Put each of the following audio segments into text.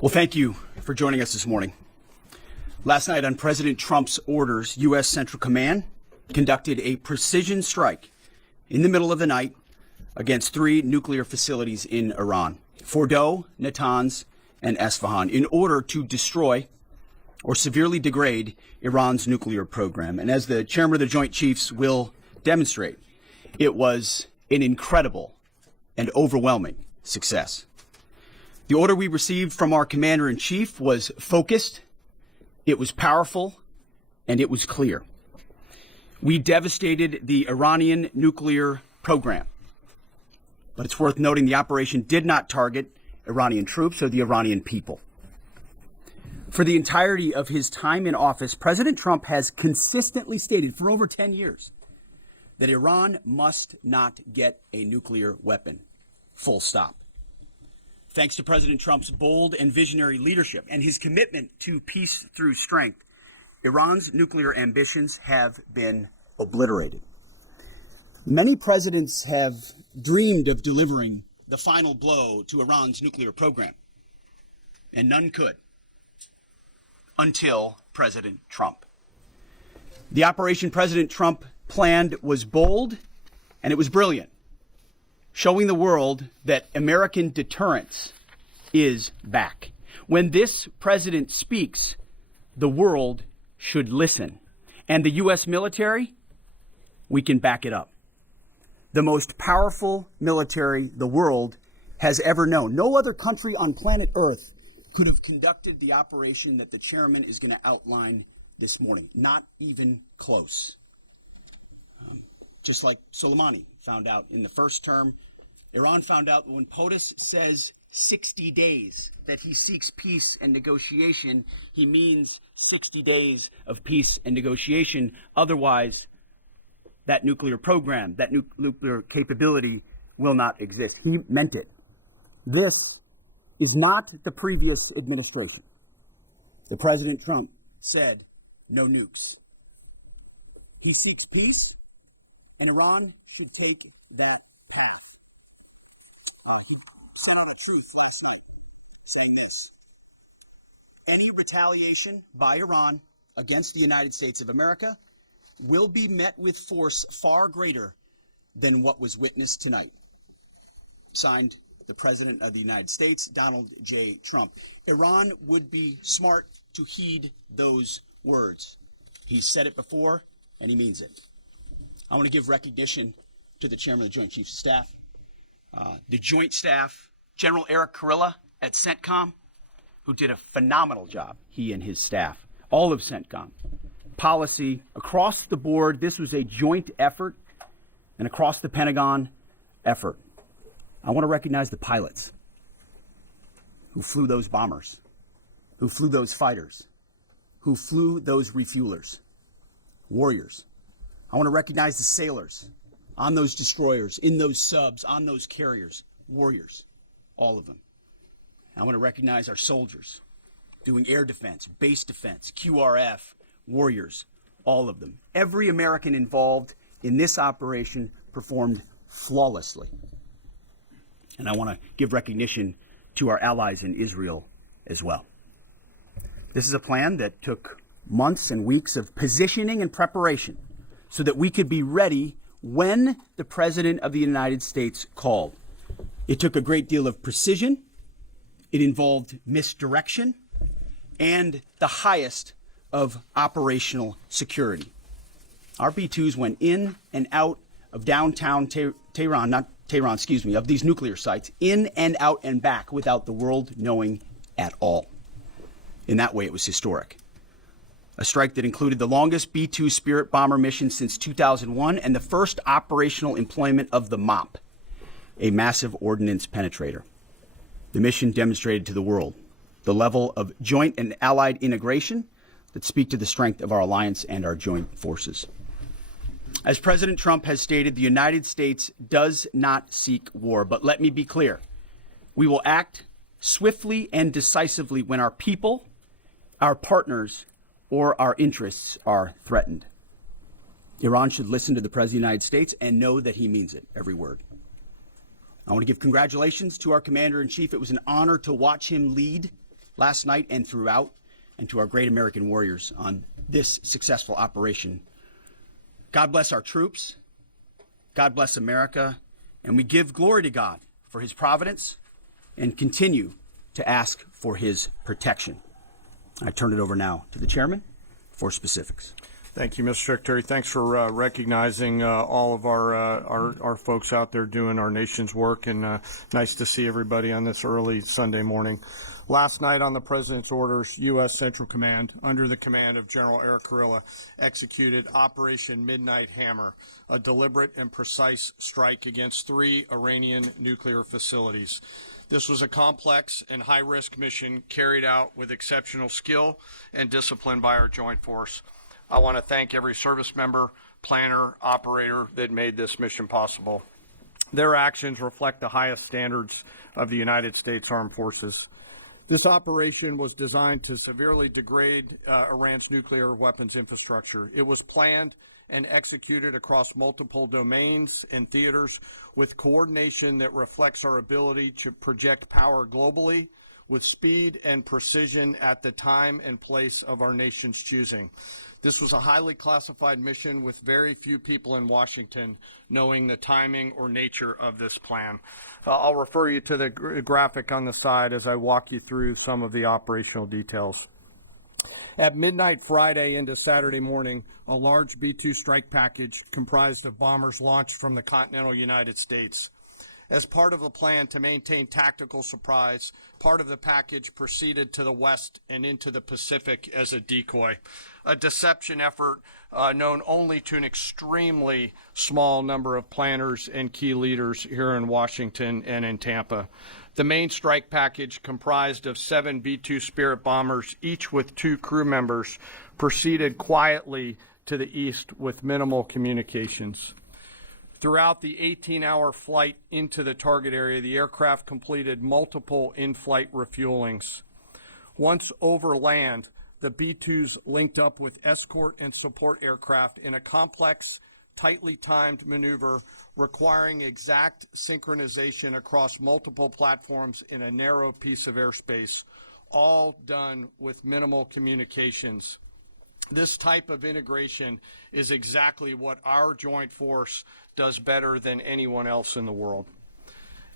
Well, thank you for joining us this morning. Last night, on President Trump's orders, U.S. Central Command conducted a precision strike in the middle of the night against 3 nuclear facilities in Iran, Fordow, Natanz, and Esfahan, in order to destroy or severely degrade Iran's nuclear program. And as the chairman of the Joint Chiefs will demonstrate, it was an incredible and overwhelming success. The order we received from our commander-in-chief was focused, it was powerful, and it was clear. We devastated the Iranian nuclear program. But it's worth noting the operation did not target Iranian troops or the Iranian people. For the entirety of his time in office, President Trump has consistently stated for over 10 years that Iran must not get a nuclear weapon. Full stop. Thanks to President Trump's bold and visionary leadership and his commitment to peace through strength, Iran's nuclear ambitions have been obliterated. Many presidents have dreamed of delivering the final blow to Iran's nuclear program, and none could until President Trump. The operation President Trump planned was bold and it was brilliant, showing the world that American deterrence is back. When this president speaks, the world should listen. And the U.S. military, we can back it up. The most powerful military the world has ever known. No other country on planet Earth could have conducted the operation that the chairman is going to outline this morning. Not even close. Just like Soleimani found out in the first term, Iran found out that when POTUS says 60 days that he seeks peace and negotiation, he means 60 days of peace and negotiation. Otherwise, that nuclear program, that nuclear capability will not exist. He meant it. This is not the previous administration. The President Trump said no nukes. He seeks peace, and Iran should take that path. He sent out a truth last night saying this: any retaliation by Iran against the United States of America will be met with force far greater than what was witnessed tonight. Signed, the President of the United States, Donald J. Trump. Iran would be smart to heed those words. He said it before, and he means it. I want to give recognition to the Chairman of the Joint Chiefs of Staff, the Joint Staff, General Eric Kurilla at CENTCOM, who did a phenomenal job, he and his staff, all of CENTCOM. Policy, across the board, this was a joint effort, and across the Pentagon effort. I want to recognize the pilots who flew those bombers, who flew those fighters, who flew those refuelers, warriors. I want to recognize the sailors on those destroyers, in those subs, on those carriers, warriors, all of them. I want to recognize our soldiers doing air defense, base defense, QRF, warriors, all of them. Every American involved in this operation performed flawlessly. And I want to give recognition to our allies in Israel as well. This is a plan that took months and weeks of positioning and preparation so that we could be ready when the President of the United States called. It took a great deal of precision. It involved misdirection and the highest of operational security. Our B-2s went in and out of downtown Tehran, of these nuclear sites, in and out and back without the world knowing at all. In that way, it was historic. A strike that included the longest B-2 Spirit bomber mission since 2001 and the first operational employment of the MOP, a massive ordnance penetrator. The mission demonstrated to the world the level of joint and allied integration that speak to the strength of our alliance and our joint forces. As President Trump has stated, the United States does not seek war, but let me be clear. We will act swiftly and decisively when our people, our partners, or our interests are threatened. Iran should listen to the President of the United States and know that he means it, every word. I want to give congratulations to our Commander-in-Chief. It was an honor to watch him lead last night and throughout, and to our great American warriors on this successful operation. God bless our troops. God bless America. And we give glory to God for his providence and continue to ask for his protection. I turn it over now to the chairman for specifics. Thank you, Mr. Secretary. Thanks for recognizing all of our folks out there doing our nation's work, and nice to see everybody on this early Sunday morning. Last night, on the President's orders, U.S. Central Command, under the command of General Eric Kurilla, executed Operation Midnight Hammer, a deliberate and precise strike against 3 Iranian nuclear facilities. This was a complex and high-risk mission carried out with exceptional skill and discipline by our joint force. I want to thank every service member, planner, operator that made this mission possible. Their actions reflect the highest standards of the United States Armed Forces. This operation was designed to severely degrade Iran's nuclear weapons infrastructure. It was planned and executed across multiple domains and theaters with coordination that reflects our ability to project power globally with speed and precision at the time and place of our nation's choosing. This was a highly classified mission with very few people in Washington knowing the timing or nature of this plan. I'll refer you to the graphic on the side as I walk you through some of the operational details. At midnight Friday into Saturday morning, a large B-2 strike package comprised of bombers launched from the continental United States. As part of a plan to maintain tactical surprise, part of the package proceeded to the west and into the Pacific as a decoy, a deception effort known only to an extremely small number of planners and key leaders here in Washington and in Tampa. The main strike package, comprised of 7 B-2 Spirit bombers, each with 2 crew members, proceeded quietly to the east with minimal communications. Throughout the 18-hour flight into the target area, the aircraft completed multiple in-flight refuelings. Once over land, the B-2s linked up with escort and support aircraft in a complex, tightly timed maneuver requiring exact synchronization across multiple platforms in a narrow piece of airspace, all done with minimal communications. This type of integration is exactly what our joint force does better than anyone else in the world.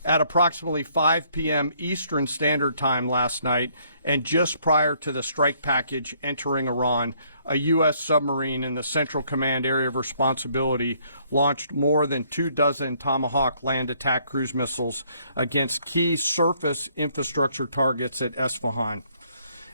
At approximately 5 p.m. Eastern Standard Time last night, and just prior to the strike package entering Iran, a U.S. submarine in the Central Command area of responsibility launched more than 24 Tomahawk land attack cruise missiles against key surface infrastructure targets at Esfahan.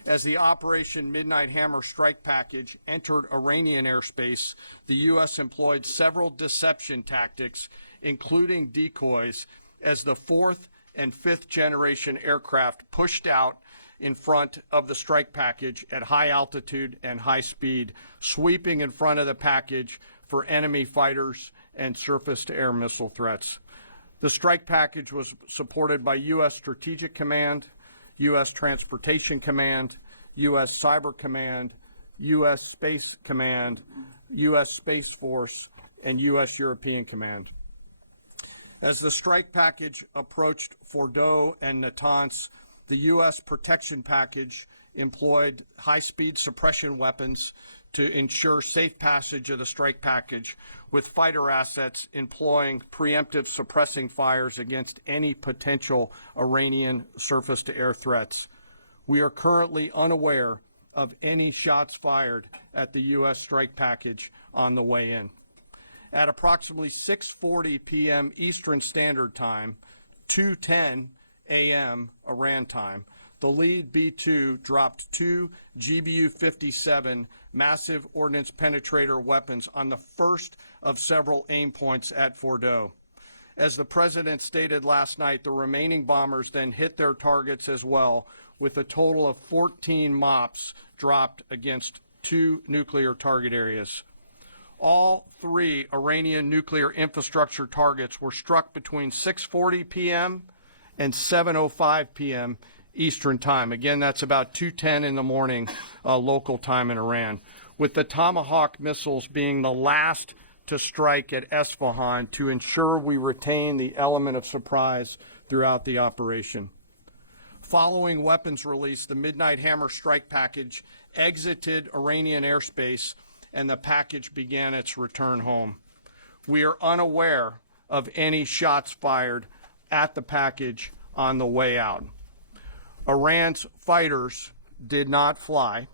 As the Operation Midnight Hammer strike package entered Iranian airspace, the U.S. employed several deception tactics, including decoys, as the 4th and 5th generation aircraft pushed out in front of the strike package at high altitude and high speed, sweeping in front of the package for enemy fighters and surface-to-air missile threats. The strike package was supported by U.S. Strategic Command, U.S. Transportation Command, U.S. Cyber Command, U.S. Space Command, U.S. Space Force, and U.S. European Command. As the strike package approached Fordo and Natanz, the U.S. protection package employed high-speed suppression weapons to ensure safe passage of the strike package, with fighter assets employing preemptive suppressing fires against any potential Iranian surface-to-air threats. We are currently unaware of any shots fired at the U.S. strike package on the way in. At approximately 6:40 p.m. Eastern Standard Time, 2:10 a.m. Iran time, the lead B-2 dropped 2 GBU-57 massive ordnance penetrator weapons on the first of several aim points at Fordo. As the President stated last night, the remaining bombers then hit their targets as well, with a total of 14 MOPs dropped against 2 nuclear target areas. All 3 Iranian nuclear infrastructure targets were struck between 6:40 p.m. and 7:05 p.m. Eastern Time. Again, that's about 2:10 in the morning local time in Iran. with the Tomahawk missiles being the last to strike at Esfahan to ensure we retain the element of surprise throughout the operation. Following weapons release, the Midnight Hammer strike package exited Iranian airspace and the package began its return home. We are unaware of any shots fired at the package on the way out. Iran's fighters did not fly,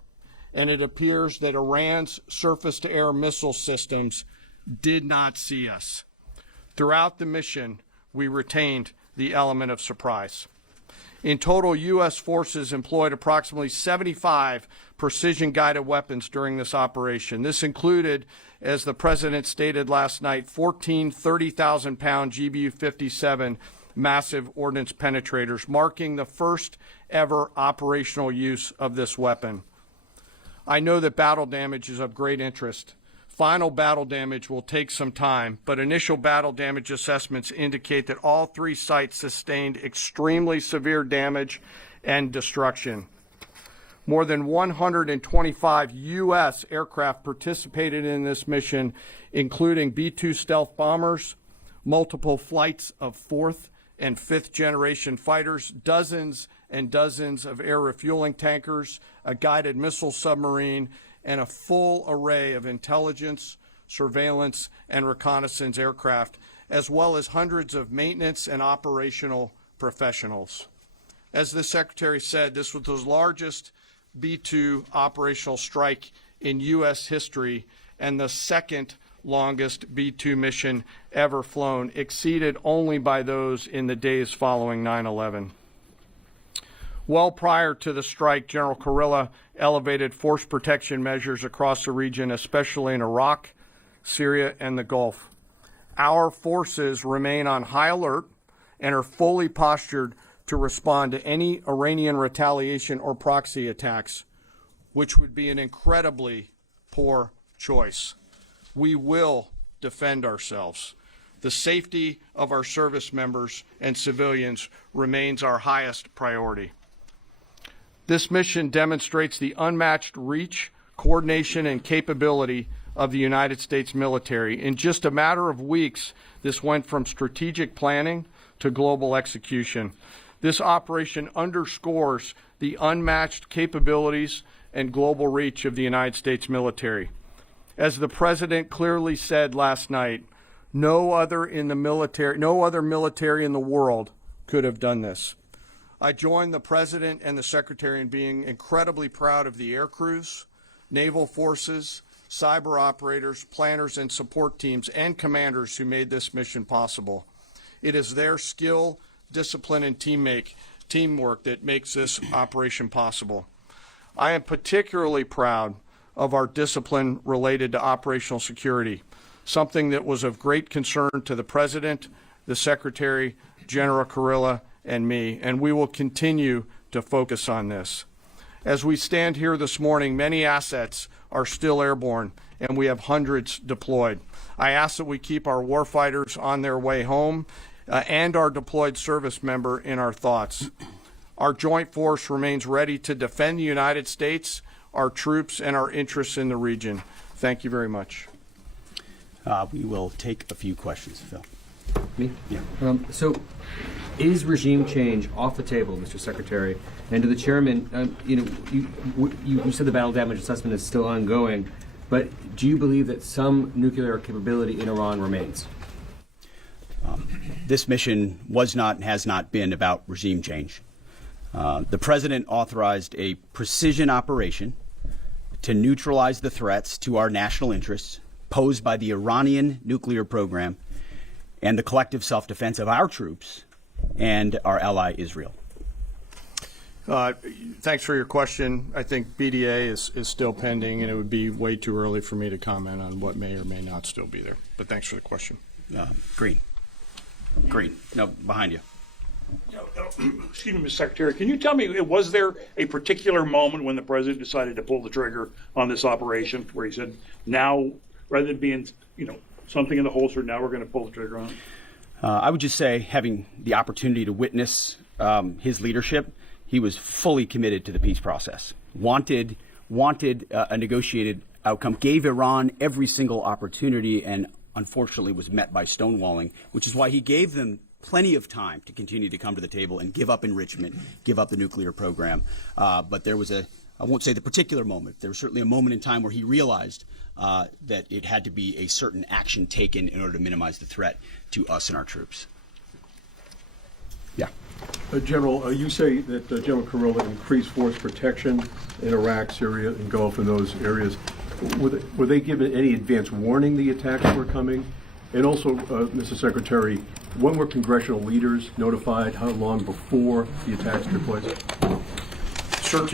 and it appears that Iran's surface-to-air missile systems did not see us. Throughout the mission, we retained the element of surprise. In total, U.S. forces employed approximately 75 precision-guided weapons during this operation. This included, as the President stated last night, 14 30,000-pound GBU-57 massive ordnance penetrators, marking the first ever operational use of this weapon. I know that battle damage is of great interest. Final battle damage will take some time, but initial battle damage assessments indicate that all three sites sustained extremely severe damage and destruction. More than 125 U.S. aircraft participated in this mission, including B-2 stealth bombers, multiple flights of fourth and fifth generation fighters, dozens and dozens of air refueling tankers, a guided missile submarine, and a full array of intelligence, surveillance, and reconnaissance aircraft, as well as hundreds of maintenance and operational professionals. As the Secretary said, this was the largest B-2 operational strike in U.S. history and the second longest B-2 mission ever flown, exceeded only by those in the days following 9/11. Well prior to the strike, General Kurilla elevated force protection measures across the region, especially in Iraq, Syria, and the Gulf. Our forces remain on high alert and are fully postured to respond to any Iranian retaliation or proxy attacks, which would be an incredibly poor choice. We will defend ourselves. The safety of our service members and civilians remains our highest priority. This mission demonstrates the unmatched reach, coordination, and capability of the United States military. In just a matter of weeks, this went from strategic planning to global execution. This operation underscores the unmatched capabilities and global reach of the United States military. As the President clearly said last night, no other military in the world could have done this. I join the President and the Secretary in being incredibly proud of the air crews, naval forces, cyber operators, planners, and support teams, and commanders who made this mission possible. It is their skill, discipline, and teamwork that makes this operation possible. I am particularly proud of our discipline related to operational security, something that was of great concern to the President, the Secretary, General Kurilla, and me, and we will continue to focus on this. As we stand here this morning, many assets are still airborne, and we have hundreds deployed. I ask that we keep our warfighters on their way home and our deployed service member in our thoughts. Our joint force remains ready to defend the United States, our troops, and our interests in the region. Thank you very much. We will take a few questions, Phil. Me? Yeah. So, is regime change off the table, Mr. Secretary? And to the chairman, you said the battle damage assessment is still ongoing, but do you believe that some nuclear capability in Iran remains? This mission was not and has not been about regime change. The President authorized a precision operation to neutralize the threats to our national interests posed by the Iranian nuclear program and the collective self-defense of our troops and our ally Israel. Thanks for your question. I think BDA is still pending, and it would be way too early for me to comment on what may or may not still be there. But thanks for the question. Green. No, behind you. Excuse me, Mr. Secretary, can you tell me, was there a particular moment when the President decided to pull the trigger on this operation where he said, now, rather than being, something in the holster, now we're going to pull the trigger on it? I would just say, having the opportunity to witness his leadership, he was fully committed to the peace process, wanted a negotiated outcome, gave Iran every single opportunity, and unfortunately was met by stonewalling, which is why he gave them plenty of time to continue to come to the table and give up enrichment, give up the nuclear program. But there was I won't say the particular moment, there was certainly a moment in time where he realized that it had to be a certain action taken in order to minimize the threat to us and our troops. Yeah. General, you say that General Kirilov increased force protection in Iraq, Syria, and Gulf in those areas. Were they given any advance warning the attacks were coming? And also, Mr. Secretary, when were congressional leaders notified? How long before the attacks took place? Sure.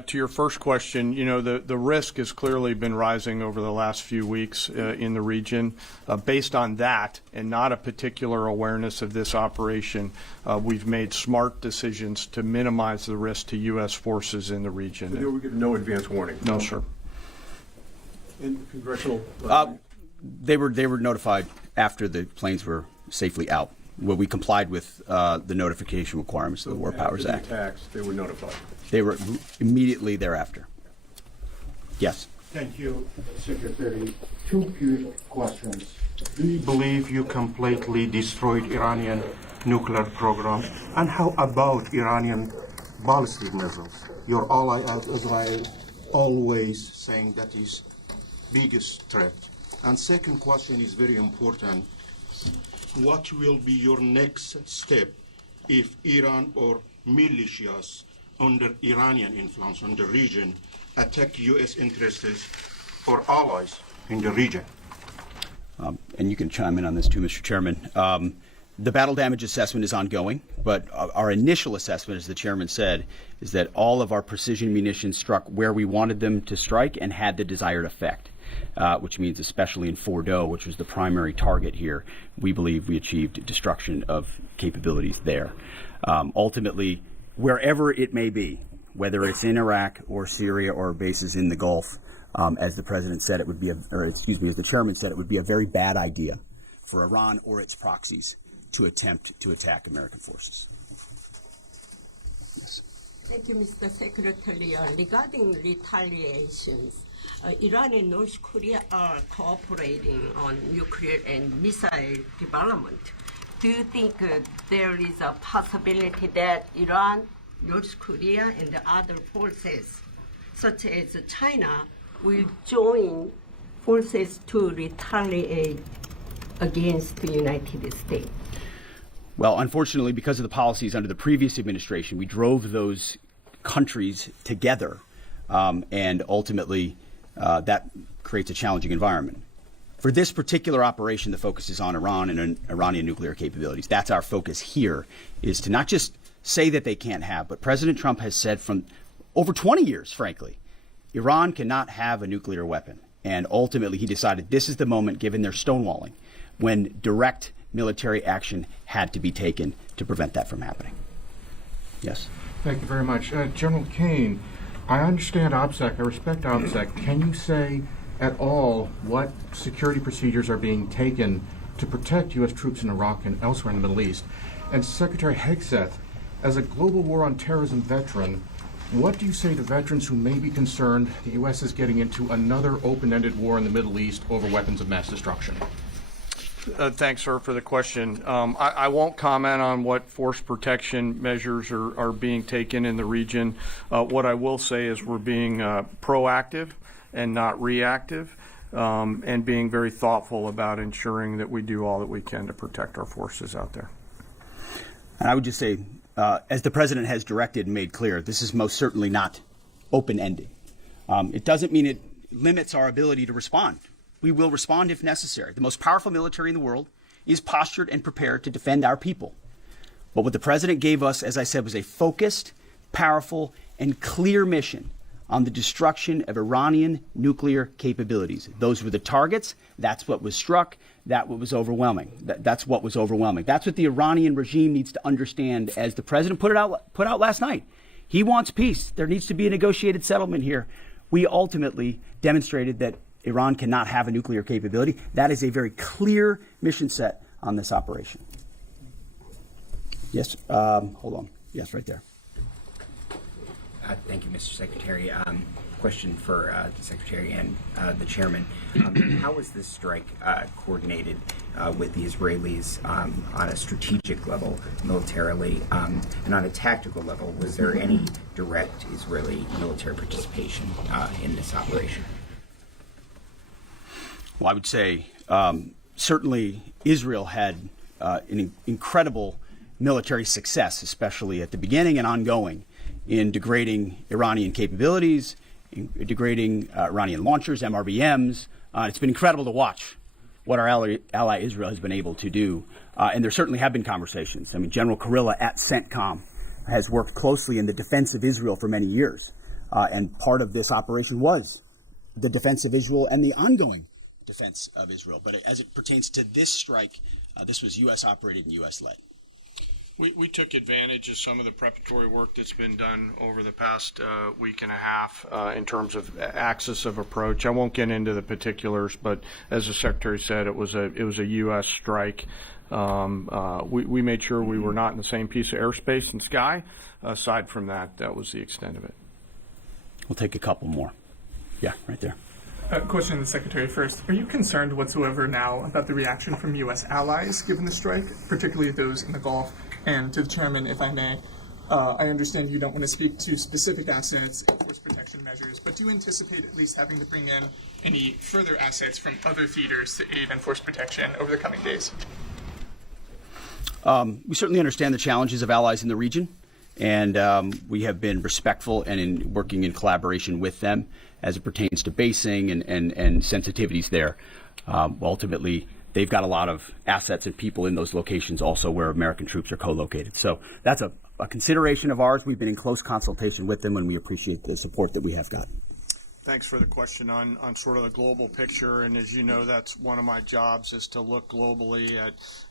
To your first question, the risk has clearly been rising over the last few weeks in the region. Based on that, and not a particular awareness of this operation, we've made smart decisions to minimize the risk to U.S. forces in the region. They were given no advance warning? No, sir. And congressional? They were notified after the planes were safely out. Well, we complied with the notification requirements of the War Powers Act. After the attacks, they were notified? They were immediately thereafter. Yes. Thank you, Secretary. Two quick questions. Do you believe you completely destroyed Iranian nuclear program? And how about Iranian ballistic missiles? Your ally Israel always saying that is biggest threat. And second question is very important. What will be your next step if Iran or militias under Iranian influence on the region attack U.S. interests or allies in the region? And you can chime in on this too, Mr. Chairman. The battle damage assessment is ongoing, but our initial assessment, as the chairman said, is that all of our precision munitions struck where we wanted them to strike and had the desired effect, which means especially in Fordo, which was the primary target here, we believe we achieved destruction of capabilities there. Ultimately, wherever it may be, whether it's in Iraq or Syria or bases in the Gulf, as the president said, as the chairman said, it would be a very bad idea for Iran or its proxies to attempt to attack American forces. Yes. Thank you, Mr. Secretary. Regarding retaliations, Iran and North Korea are cooperating on nuclear and missile development. Do you think there is a possibility that Iran, North Korea, and the other forces, such as China, will join forces to retaliate against the United States? Well, unfortunately, because of the policies under the previous administration, we drove those countries together, and ultimately that creates a challenging environment. For this particular operation, the focus is on Iran and Iranian nuclear capabilities. That's our focus here, is to not just say that they can't have, but President Trump has said from over 20 years, frankly, Iran cannot have a nuclear weapon. And ultimately, he decided this is the moment, given their stonewalling, when direct military action had to be taken to prevent that from happening. Yes. Thank you very much. General Caine, I understand OPSEC, I respect OPSEC. Can you say at all what security procedures are being taken to protect U.S. troops in Iraq and elsewhere in the Middle East? And Secretary Hegseth, as a global war on terrorism veteran, what do you say to veterans who may be concerned the U.S. is getting into another open-ended war in the Middle East over weapons of mass destruction? Thanks, sir, for the question. I won't comment on what force protection measures are being taken in the region. What I will say is we're being proactive and not reactive, and being very thoughtful about ensuring that we do all that we can to protect our forces out there. And I would just say, as the president has directed and made clear, this is most certainly not open-ended. It doesn't mean it limits our ability to respond. We will respond if necessary. The most powerful military in the world is postured and prepared to defend our people. But what the president gave us, as I said, was a focused, powerful, and clear mission on the destruction of Iranian nuclear capabilities. Those were the targets. That's what was struck. That's what was overwhelming. That's what was overwhelming. That's what the Iranian regime needs to understand, as the president put out last night. He wants peace. There needs to be a negotiated settlement here. We ultimately demonstrated that Iran cannot have a nuclear capability. That is a very clear mission set on this operation. Yes, hold on. Yes, right there. Thank you, Mr. Secretary. question for the Secretary and the Chairman. How was this strike coordinated with the Israelis on a strategic level, militarily, and on a tactical level? Was there any direct Israeli military participation in this operation? Well, I would say certainly Israel had an incredible military success, especially at the beginning and ongoing, in degrading Iranian capabilities, in degrading Iranian launchers, MRBMs. It's been incredible to watch what our ally Israel has been able to do. And there certainly have been conversations. I mean, General Kurilla at CENTCOM has worked closely in the defense of Israel for many years. And part of this operation was the defense of Israel and the ongoing defense of Israel. But as it pertains to this strike, this was U.S. operated and U.S. led. We took advantage of some of the preparatory work that's been done over the past week and a half in terms of axis of approach. I won't get into the particulars, but as the Secretary said, it was a U.S. strike. We made sure we were not in the same piece of airspace and sky. Aside from that, that was the extent of it. We'll take a couple more. Yeah, right there. Question to the Secretary first. Are you concerned whatsoever now about the reaction from U.S. allies given the strike, particularly those in the Gulf? And to the Chairman, if I may, I understand you don't want to speak to specific assets and force protection measures, but do you anticipate at least having to bring in any further assets from other theaters to aid in force protection over the coming days? We certainly understand the challenges of allies in the region, and we have been respectful and in working in collaboration with them as it pertains to basing and sensitivities there. Ultimately, they've got a lot of assets and people in those locations also where American troops are co-located. So that's a consideration of ours. We've been in close consultation with them, and we appreciate the support that we have got. Thanks for the question on sort of the global picture. And as you know, that's one of my jobs, is to look globally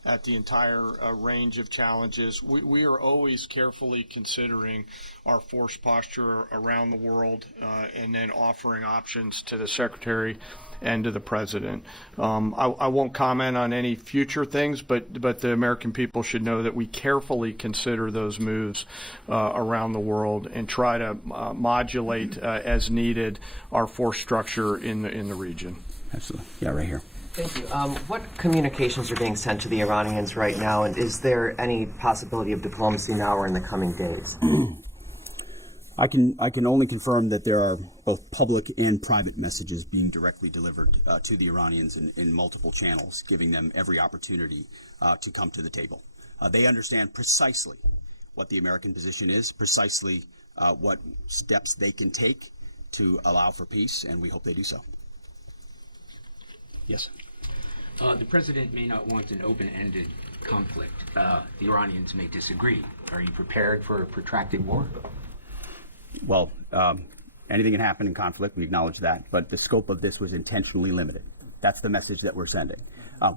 at the entire range of challenges. We are always carefully considering our force posture around the world and then offering options to the Secretary and to the President. I won't comment on any future things, but the American people should know that we carefully consider those moves around the world and try to modulate as needed our force structure in the region. Absolutely. Yeah, right here. Thank you. What communications are being sent to the Iranians right now, and is there any possibility of diplomacy now or in the coming days? I can only confirm that there are both public and private messages being directly delivered to the Iranians in multiple channels, giving them every opportunity to come to the table. They understand precisely what the American position is, precisely what steps they can take to allow for peace, and we hope they do so. Yes. The president may not want an open-ended conflict. The Iranians may disagree. Are you prepared for a protracted war? Well, anything can happen in conflict. We acknowledge that. But the scope of this was intentionally limited. That's the message that we're sending.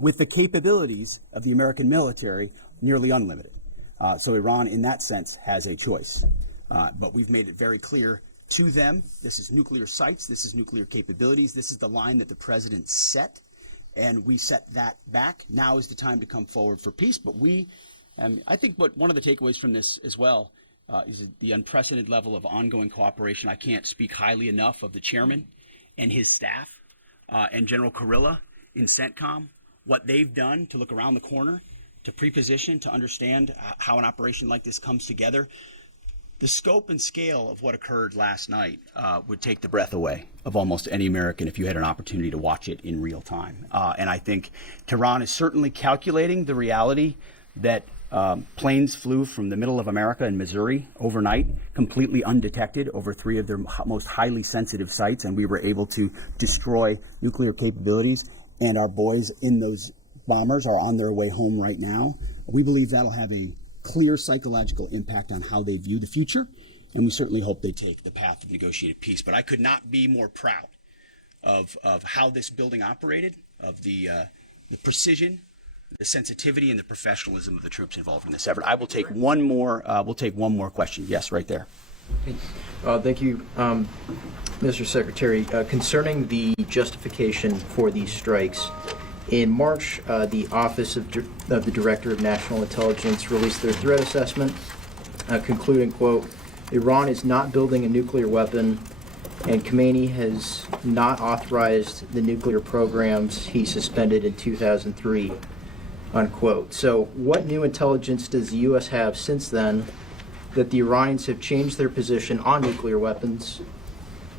With the capabilities of the American military, nearly unlimited. So Iran, in that sense, has a choice. But we've made it very clear to them, this is nuclear sites, this is nuclear capabilities, this is the line that the president set, and we set that back. Now is the time to come forward for peace. But I think one of the takeaways from this as well is the unprecedented level of ongoing cooperation. I can't speak highly enough of the chairman and his staff and General Kurilla in CENTCOM, what they've done to look around the corner, to pre-position, to understand how an operation like this comes together. The scope and scale of what occurred last night would take the breath away of almost any American if you had an opportunity to watch it in real time. And I think Tehran is certainly calculating the reality that planes flew from the middle of America in Missouri overnight, completely undetected, over 3 of their most highly sensitive sites, and we were able to destroy nuclear capabilities. And our boys in those bombers are on their way home right now. We believe that'll have a clear psychological impact on how they view the future, and we certainly hope they take the path of negotiated peace. But I could not be more proud of how this building operated, of the precision, the sensitivity, and the professionalism of the troops involved in this effort. I will take one more. We'll take one more question. Yes, right there. Thank you, Mr. Secretary. Concerning the justification for these strikes, in March, the Office of the Director of National Intelligence released their threat assessment, concluding, quote, Iran is not building a nuclear weapon and Caine has not authorized the nuclear programs he suspended in 2003, unquote. So what new intelligence does the U.S. have since then that the Iranians have changed their position on nuclear weapons?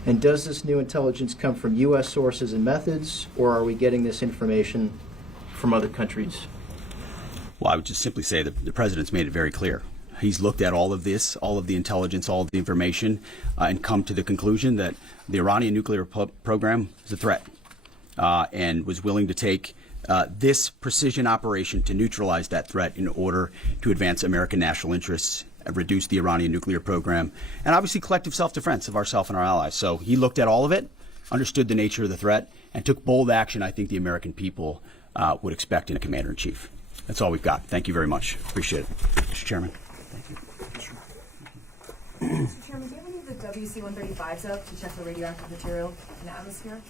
And does this new intelligence come from U.S. sources and methods, or are we getting this information from other countries? Well, I would just simply say that the president's made it very clear. He's looked at all of this, all of the intelligence, all of the information, and come to the conclusion that the Iranian nuclear program is a threat, and was willing to take this precision operation to neutralize that threat in order to advance American national interests, reduce the Iranian nuclear program, and obviously collective self-defense of ourselves and our allies. So he looked at all of it, understood the nature of the threat, and took bold action I think the American people would expect in a commander-in-chief. That's all we've got. Thank you very much. Appreciate it. Mr. Chairman. Thank you. Mr. Chairman, do you have any of the WC-135s up to check for radioactive material in the atmosphere?